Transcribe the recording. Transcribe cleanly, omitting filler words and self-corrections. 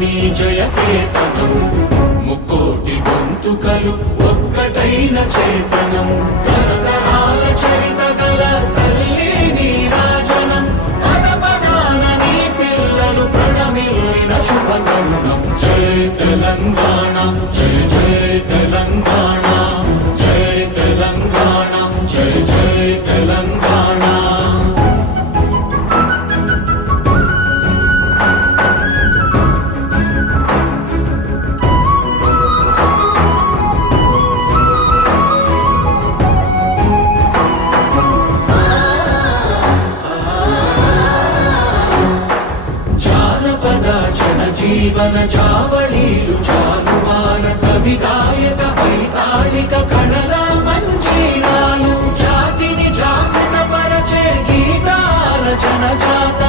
నీ జయకేతనం ముక్కోటి గొంతుకలు ఒక్కటైన చేతనం తరతరాల చరిత గల తల్లి నీరాజనం పద పదాన నీ పిల్లలు ప్రణమిల్లిన శుభతరుణం జయ తెలంగాణ జయ జయ తెలంగాణ జయ తెలంగాణ జయ జయ తెలంగాణ జీవన చావళీలు చాలువార కవి గాయక వైతాళిక కళల మంజీరాలు జాతిని జాగృత పరచే గీతాల జనజాత